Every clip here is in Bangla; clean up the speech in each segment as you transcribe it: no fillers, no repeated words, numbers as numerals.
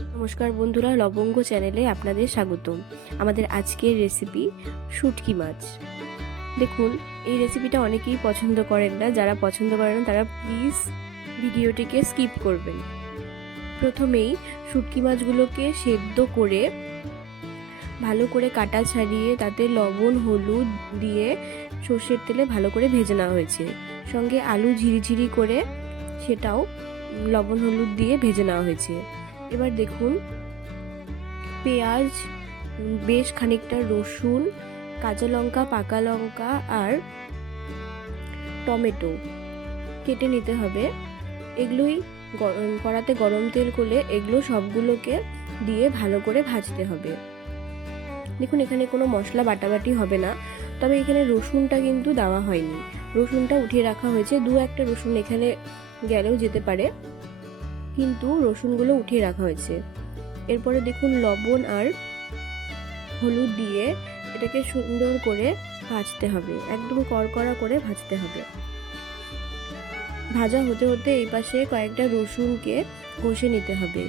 নমস্কার বন্ধুরা, লবঙ্গ চ্যানেলে আপনাদের স্বাগতম। আমাদের আজকের রেসিপি শুটকি মাছ। দেখুন, এই রেসিপিটা অনেকেই পছন্দ করেন না। যারা পছন্দ করেন না তারা প্লিজ ভিডিওটিকে স্কিপ করবেন। প্রথমেই শুটকি মাছগুলোকে সেদ্ধ করে ভালো করে কাটা ছাড়িয়ে তাতে লবণ হলুদ দিয়ে সর্ষের তেলে ভালো করে ভেজে নেওয়া হয়েছে। সঙ্গে আলু ঝিরিঝিরি করে সেটাও লবণ হলুদ দিয়ে ভেজে নেওয়া হয়েছে। এবার দেখুন, পেঁয়াজ, বেশ খানিকটা রসুন, কাঁচা লঙ্কা, পাকা লঙ্কা আর টমেটো কেটে নিতে হবে। এগুলোই কড়াতে গরম তেল করলে এগুলো সবগুলোকে দিয়ে ভালো করে ভাজতে হবে। দেখুন, এখানে কোনো মশলা বাটাবাটি হবে না, তবে এখানে রসুনটা কিন্তু দেওয়া হয়নি। রসুনটা উঠিয়ে রাখা হয়েছে, দু একটা রসুন এখানে গেলেও যেতে পারে, কিন্তু রসুনগুলো উঠিয়ে রাখা হয়েছে। এরপরে দেখুন, লবণ আর হলুদ দিয়ে এটাকে সুন্দর করে ভাজতে হবে, একদম কড়কড়া করে ভাজতে হবে। ভাজা হতে হতে এই পাশে কয়েকটা রসুনকে ঘষে নিতে হবে।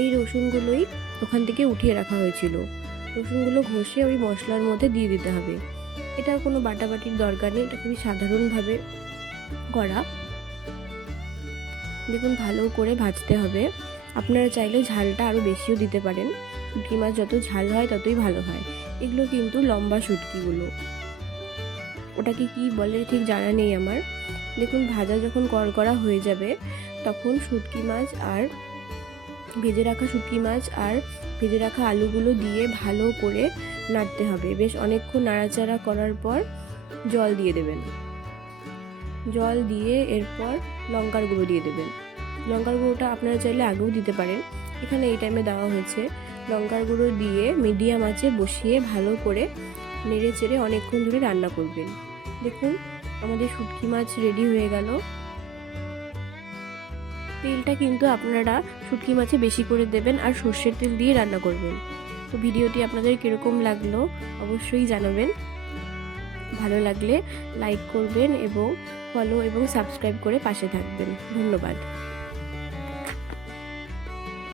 এই রসুনগুলোই ওখান থেকে উঠিয়ে রাখা হয়েছিল। রসুনগুলো ঘষে ওই মশলার মধ্যে দিয়ে দিতে হবে। এটা কোনো বাটাবাটির দরকার নেই, এটা খুবই সাধারণভাবে করা। দেখুন, ভালো করে ভাজতে হবে। আপনারা চাইলে ঝালটা আরও বেশিও দিতে পারেন। শুটকি মাছ যত ঝাল হয় ততই ভালো হয়। এগুলো কিন্তু লম্বা শুটকিগুলো, ওটাকে কি বলে ঠিক জানা নেই আমার। দেখুন, ভাজা যখন কড়কড়া হয়ে যাবে তখন শুটকি মাছ আর ভেজে রাখা আলুগুলো দিয়ে ভালো করে নাড়তে হবে। বেশ অনেকক্ষণ নাড়াচাড়া করার পর জল দিয়ে দেবেন। জল দিয়ে এরপর লঙ্কার গুঁড়ো দিয়ে দেবেন। লঙ্কার গুঁড়োটা আপনারা চাইলে আগেও দিতে পারেন, এখানে এই টাইমে দেওয়া হয়েছে। লঙ্কার গুঁড়ো দিয়ে মিডিয়াম আঁচে বসিয়ে ভালো করে নেড়ে চেড়ে অনেকক্ষণ ধরে রান্না করবেন। দেখুন, আমাদের শুটকি মাছ রেডি হয়ে গেল। তেলটা কিন্তু আপনারা শুটকি মাছে বেশি করে দেবেন আর সর্ষের তেল দিয়ে রান্না করবেন। তো ভিডিওটি আপনাদের কীরকম লাগলো অবশ্যই জানাবেন। ভালো লাগলে লাইক করবেন এবং ফলো এবং সাবস্ক্রাইব করে পাশে থাকবেন। ধন্যবাদ।